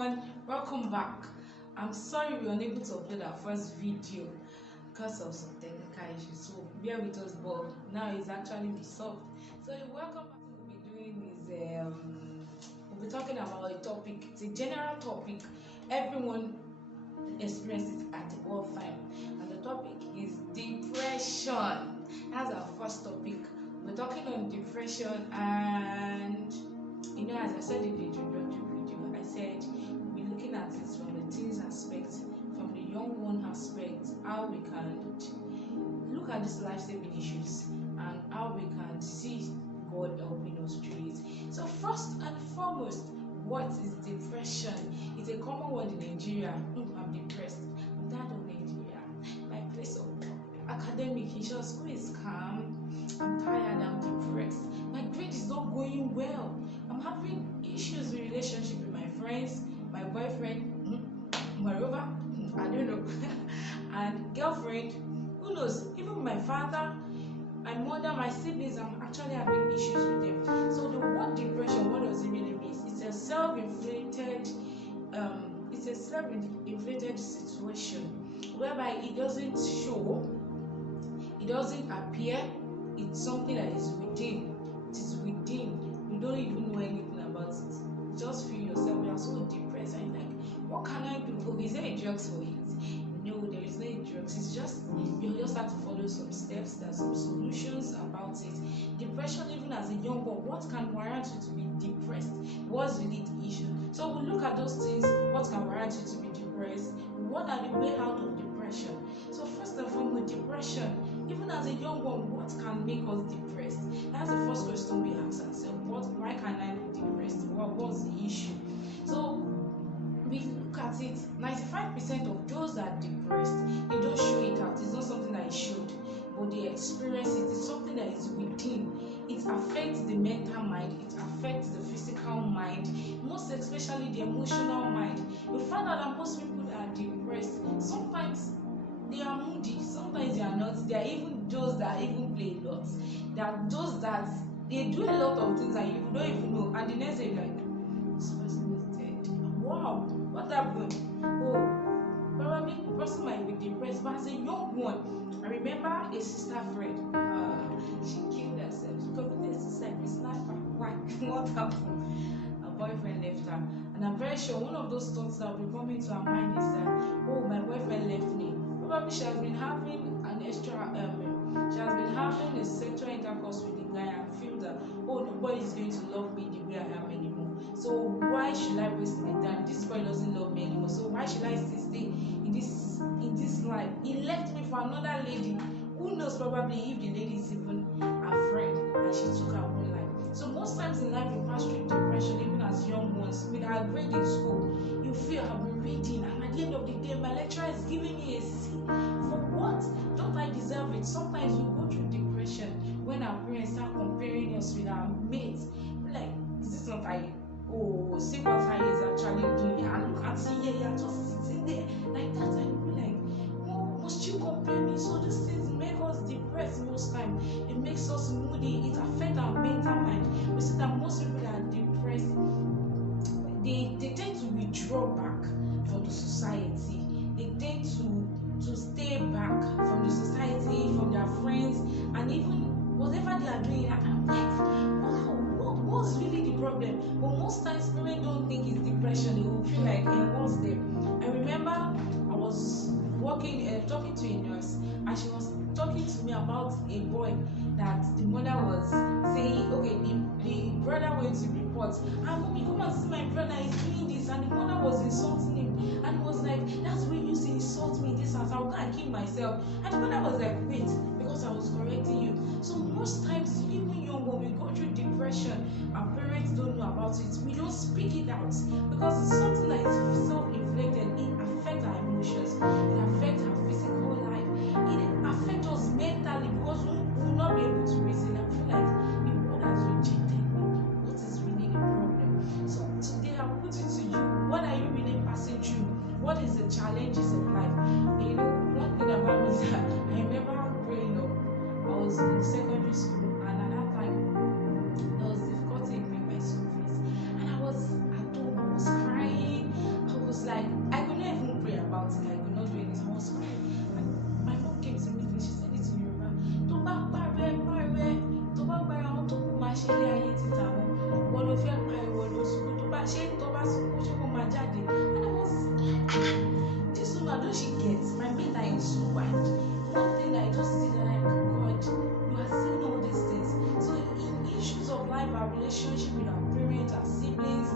everyone, welcome back. I'm sorry we were unable to upload our first video because of some technical issues, so bear with us, but now it's actually resolved. So welcome back. What we'll be doing is we'll be talking about a topic. It's a general topic. Everyone experiences it at one time, and the topic is depression. That's our first topic. We're talking on depression, and as I said in the introductory video, I said we'll be looking at it from the teens aspect, from the young one aspect, how we can look at these life-saving issues and how we can see God helping us through it. So first and foremost, what is depression? It's a common word in Nigeria. I'm depressed. I'm tired of Nigeria. My place of academic issue, school is calm. I'm tired. I'm depressed. My grade is not going well. I'm having issues with relationship with my friends, my boyfriend, moreover, I don't know, and girlfriend. Who knows? Even my father, my mother, my siblings, I'm actually having issues with them. So the word depression, what does it really mean? It's a self-inflicted situation whereby it doesn't show, it doesn't appear, it's something that is within. It is within. You don't even know anything about it. You just feel yourself, you are so depressed, and you're like, what can I do? Oh, is there a drugs for it? No, there is no drugs. It's just you just have to follow some steps. There's some solutions about it. Depression, even as a young one, what can warrant you to be depressed? What's really the issue? So we'll look at those things. What can warrant you to be depressed? What are the way out of depression? So first and foremost, depression, even as a young one, what can make us depressed? That's the first question we ask ourselves. Why can I be depressed? What's the issue? So we look at it, 95% of those that are depressed, they don't show it out. It's not something that is showed, but they experience it. It's something that is within. It affects the mental mind, it affects the physical mind, most especially the emotional mind. You find out that most people that are depressed, sometimes they are moody, sometimes they are not. There are even those that even play a lot. There are those that they do a lot of things and you don't even know, and the next day you're like, this person is dead. Wow, what happened? Oh, probably the person might be depressed, but as a young one, I remember a sister friend, she killed herself. She committed suicide with sniper. Why? What happened? Her boyfriend left her, and I'm very sure one of those thoughts that will be coming to her mind is that, oh, my boyfriend left me. Probably she has been having she has been having a sexual intercourse with the guy and feel that, oh, nobody is going to love me the way I am anymore. So why should I waste my time? This boy doesn't love me anymore. So why should I still stay in this life? He left me for another lady. Who knows? Probably if the lady is even a friend and she took her own life. So most times in life we pass through depression, even as young ones. With our grade in school, you feel I've been reading, and at the end of the day, my lecturer is giving me a C. For what? Don't I deserve it? Sometimes we go through depression when our parents start comparing us with our mates. We're like, is this not I? Oh, see what I is actually doing, and look and see, yeah, you're just sitting there like that. And you're like, oh, must you compare me? So these things make us depressed most time. It makes us moody. It affects our mental mind. We see that most people that are depressed, they tend to withdraw back from the society. They tend to stay back from the society, from their friends, and even whatever they are doing. I'm like, wow, what's really the problem? But most times parents don't think it's depression. They will feel like, what's them? I remember I was talking to a nurse, and she was talking to me about a boy that the mother was saying, okay, the brother went to report, and mommy, come and see my brother is doing this, and the mother was insulting him, and was like, that's why you used to insult me in this house, I'll go and kill myself. And the mother was like, wait, because I was correcting you. So most times, even young when we go through depression, our parents don't know about it. We don't speak it out because it's something that is self-inflicted. It affects our emotions, it affects our physical life, it affects us mentally because we will not be able to reason and feel like the world has rejected me. What is really the problem? So today I'll put it to you. What are you really passing through? What is the challenges of life? One thing about me is that I remember growing up, I was in secondary school, and at that time there was difficulty in paying my school fees, and I was at home, I was crying, ṣé tó bá sunkún ṣé kó máa jáde. And I was like, this woman, don't she get? My mate are in school, and one thing I just see that like, God, you are seeing all these things. So in issues of life, our relationship with our parents, our siblings,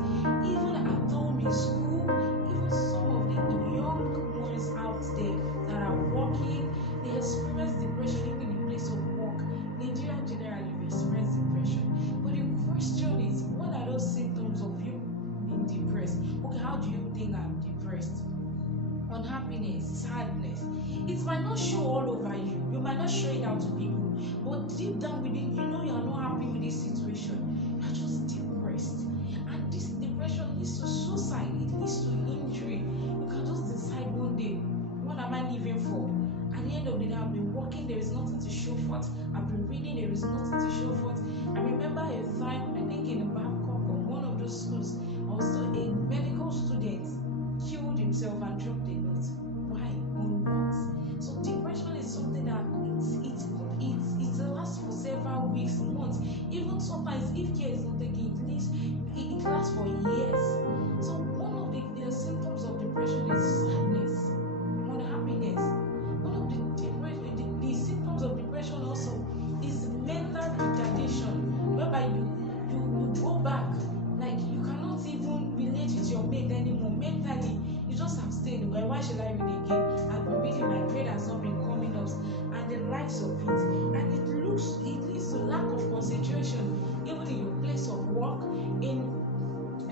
even at home in school, even some of the young ones out there that are working, they experience depression even in the place of work. Nigeria generally we experience depression. But the question is, what are those symptoms of you being depressed? Okay, how do you think I'm depressed? Unhappiness, sadness. It might not show all over you. You might not show it out to people. But deep down within, you know you are not happy with this situation. You are just depressed. And this depression leads to suicide. It leads to injury. You can just decide one day, what am I living for? At the end of the day, I've been working, there is nothing to show forth. I've been reading, there is nothing to show forth. I remember a time, I think in Babcock or one of those schools, also a medical student killed himself and dropped a note. Why? On what? So depression is something that it lasts for several weeks, months, even sometimes if care is not taken, it lasts for years. So one of the symptoms of depression is sadness, unhappiness. One of the symptoms of depression also is mental retardation, whereby you go back, like you cannot even relate with your mate anymore. Mentally, you just abstain. Well, why should I read again? I've been reading, my grade has not been coming up, and the likes of it. And it leads to lack of concentration, even in your place of work, in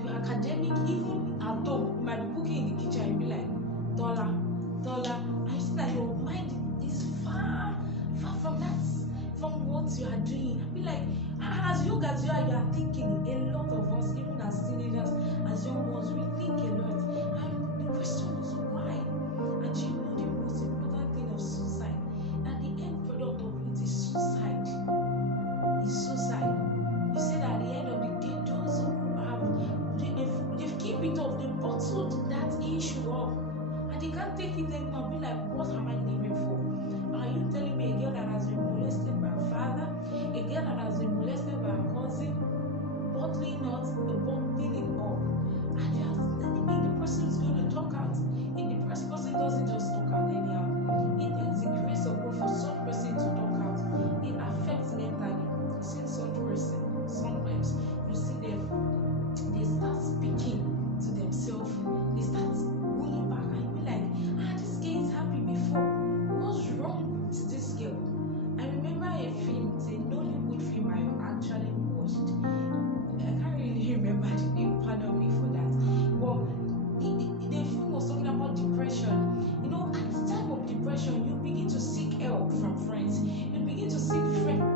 your academic, even at home. You might be cooking in the kitchen, you'll be like, Tola. I see that your mind is far from that, from what you are doing. I feel like as young as you are thinking. A lot of us, even as teenagers, as young ones, we think a lot. And the question is why? And you know the most important thing of suicide, that the end product of it is suicide. You say that at the end of the day, those who have they've keep it up, they bottled that issue up, and they can't take it anymore. Be like, what am I living for? Are you telling me a girl that has been molested by her father, a girl that has been molested by her cousin, bottling it up, and just telling me the person is going to talk out? If the person doesn't just talk out anyhow, it takes the grace of God for such person to talk out. It affects mentally. See such person, sometimes you see them, they start speaking to themselves, they start going back and be like, this girl is happy before. What's wrong with this girl? I remember a film, it's a Nollywood film I actually watched. I can't really remember the name, pardon me for that. But the film was talking about depression. You know, at the time of depression, you begin to seek help from friends. You begin to seek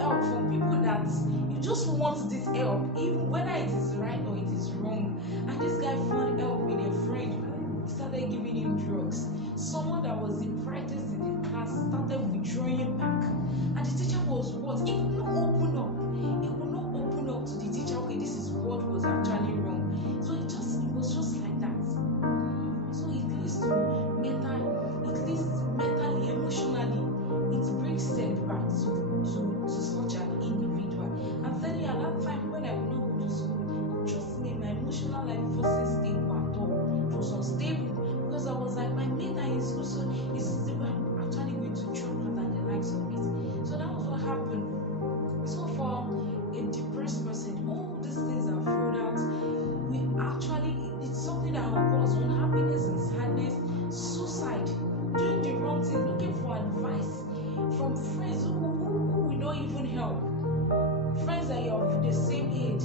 help from people that you just want this help, even whether it is right or it is wrong. And this guy found help with a friend who started giving him drugs. Someone that was the brightest in the class started withdrawing back, and the teacher was what? He could not open up. He could not open up to the teacher. Okay, this is what was actually wrong. So it was just like that. So it leads to mentally, emotionally, it brings setback to such an individual. I'm telling you, at that time when I could not go to school, trust me, my emotional life wasn't stable at all. It was unstable because I was like, my mate are in school, so I'm actually going to drop out and the likes of it. So that was what happened. So for a depressed person, all these things are filled out. It's something that occurs: unhappiness and sadness, suicide, doing the wrong thing, looking for advice from friends who will not even help. Friends that you're of the same age,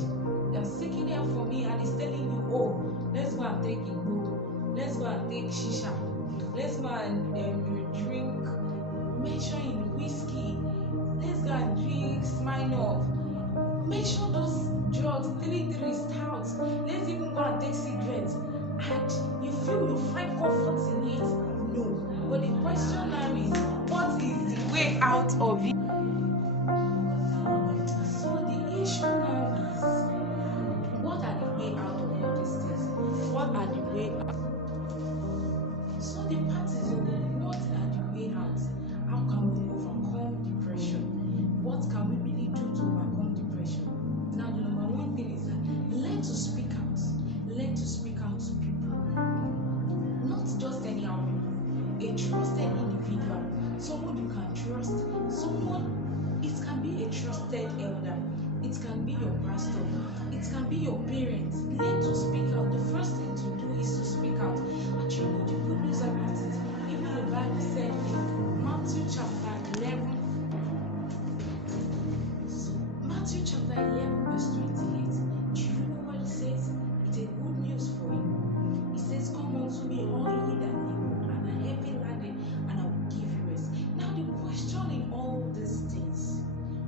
they're seeking help for me, and it's telling you, oh, let's go and take Igbo, let's go and take Shisha, let's go and drink, mention whiskey, let's go and drink Smirnoff, mention those drugs, 3 stouts, let's even go and take cigarettes, and you feel you find comfort in it. No. But the question now is, what is the way out of it? So the issue now is, what are the way out of all these things? What are the way out? So the part is, what are the way out? How can we overcome depression? What can we really do to overcome depression? Now the number one thing is that learn to speak out. Learn your pastor, it can be your parents. Learn to speak out. The first thing to do is to speak out. And you know the good news about it, even the Bible said in Matthew chapter 11, verse 28. Do you know what it says? It's a good news for you. It says, "Come unto me, all ye that labor and are heavy laden, and I will give you rest." Now the question in all these things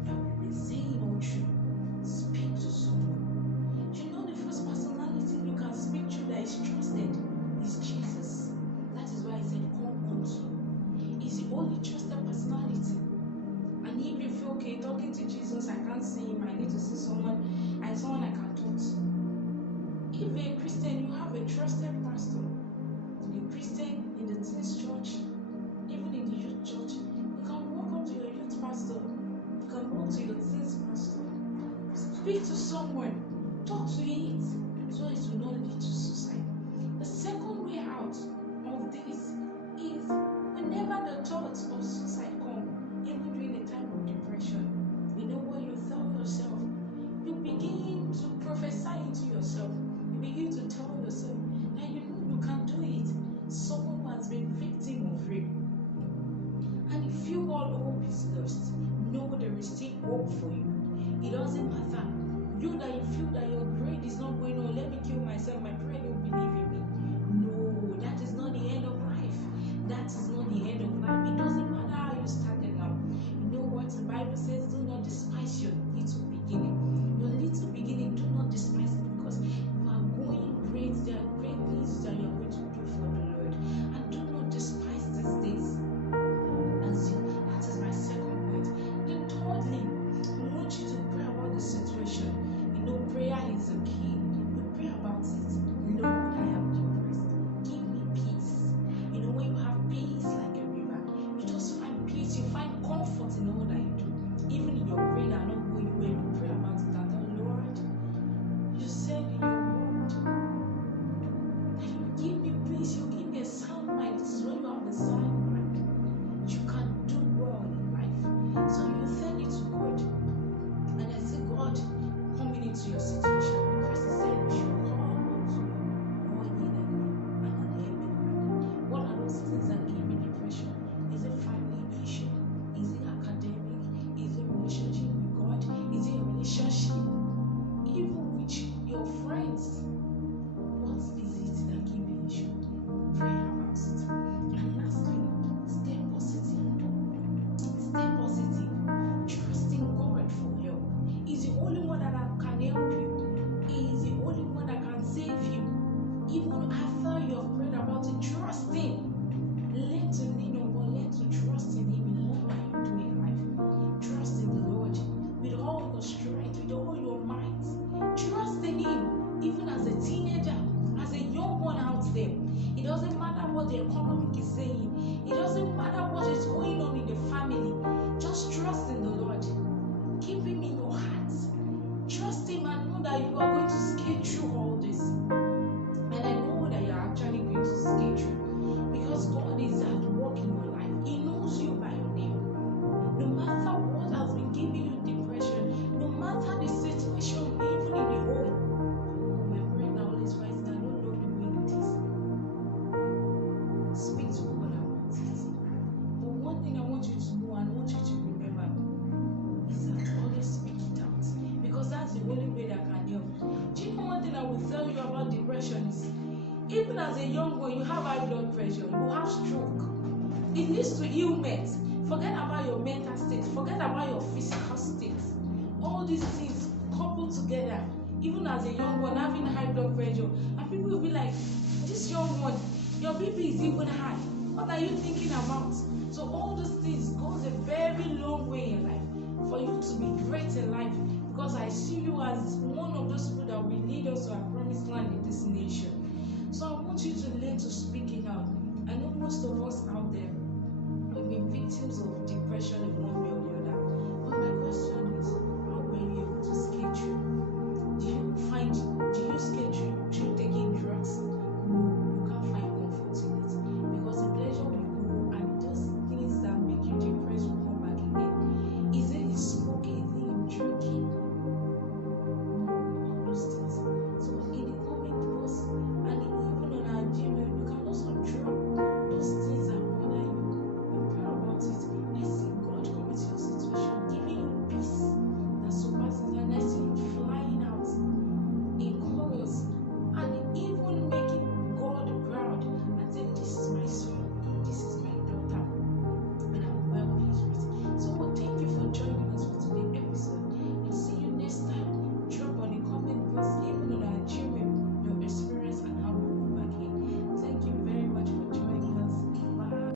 that we've been saying all through, speak to someone. You know the first personality you can speak to that is trusted is Jesus. That is why he said, "Come unto." He's the only trusted personality. And if you feel okay talking to Jesus, I can't see him, I need to see someone I can talk to. If a Christian, you have a trusted pastor, a Christian in the teens church, even in the youth church, you can walk up to your youth pastor, you can walk to your teens pastor, speak to someone, talk to it, so it will not lead to suicide. The second way out of this is whenever the thoughts of suicide come, even during the time of depression, you know what you tell yourself? You begin to prophesy into yourself. You begin to tell yourself that you know you can do it. Someone who has been victim of rape, and if you all hope is lost, know there is still hope for you. It doesn't matter. You that you feel that your grade is not going on, let me kill myself, my parents don't believe in me. No, that is not the end of life. That is not the end of life. It doesn't matter how you started now. You know what the Bible says? Do not despise your little beginning. Your little beginning, do not despise it, because you are going great. There are great things that you are going to do for the Lord. And do not despise these days. That is my second point. Then thirdly, I want you to pray about the situation. You know, prayer is the key. You pray about it. Lord, I am depressed. Give me peace. You know, when you have peace like a river, you just find peace. You find comfort in all that you do. Even in your brain are not going where you pray about it. And tell Lord, you said in your word that you give me peace. You give me a sound mind. This is when you have a sound mind, you can do well in life. So you send it to God, and I say, God, coming into your situation, because He said you should call unto all ye that live and are heavy laden. What are those things that give you depression? Is it family issue? Is it academic? Is it relationship with God? Is it a relationship even with your friends? What is it that give you issue? Pray about it. And lastly, stay positive. Stay positive. Trust in God for help. He's the only one that can help you. He is the only one that can save you. Even after you have prayed about it, trust Him. Learn to lean on God. Learn to trust in Him in all that you do in life. Trust in the Lord with all your strength, with all your might. Trust in Him, even as a teenager, as a young one out there. It doesn't matter what the economy is saying. It doesn't matter what is going on in the family. Just trust in the Lord. Keep Him in your heart. Trust Him and know that you are going to skate through all this. And I know that you are actually going to skate through, because God is at work in your life. He knows you by your name. No matter what has been giving you depression, no matter the situation, even in the home. Oh, my brain now always fights, and I don't love the way it is. Speak to God about it. But one thing I want you to know and I want you to remember is that always speak it out, because that's the only way that can help. Do you know one thing I will tell you about depression is, even as a young boy, you have high blood pressure, you have stroke. It leads to illness. Forget about your mental state. Forget about your physical state. All these things coupled together, even as a young one having high blood pressure, and people will be like, this young one, your BP is even high. What are you thinking about? So all these things goes a very long way in life for you to be great in life, because I see you as one of those people that will lead us to our promised land in this nation. So I want you to learn to speak it out. I know most of us out there have been victims of depression in one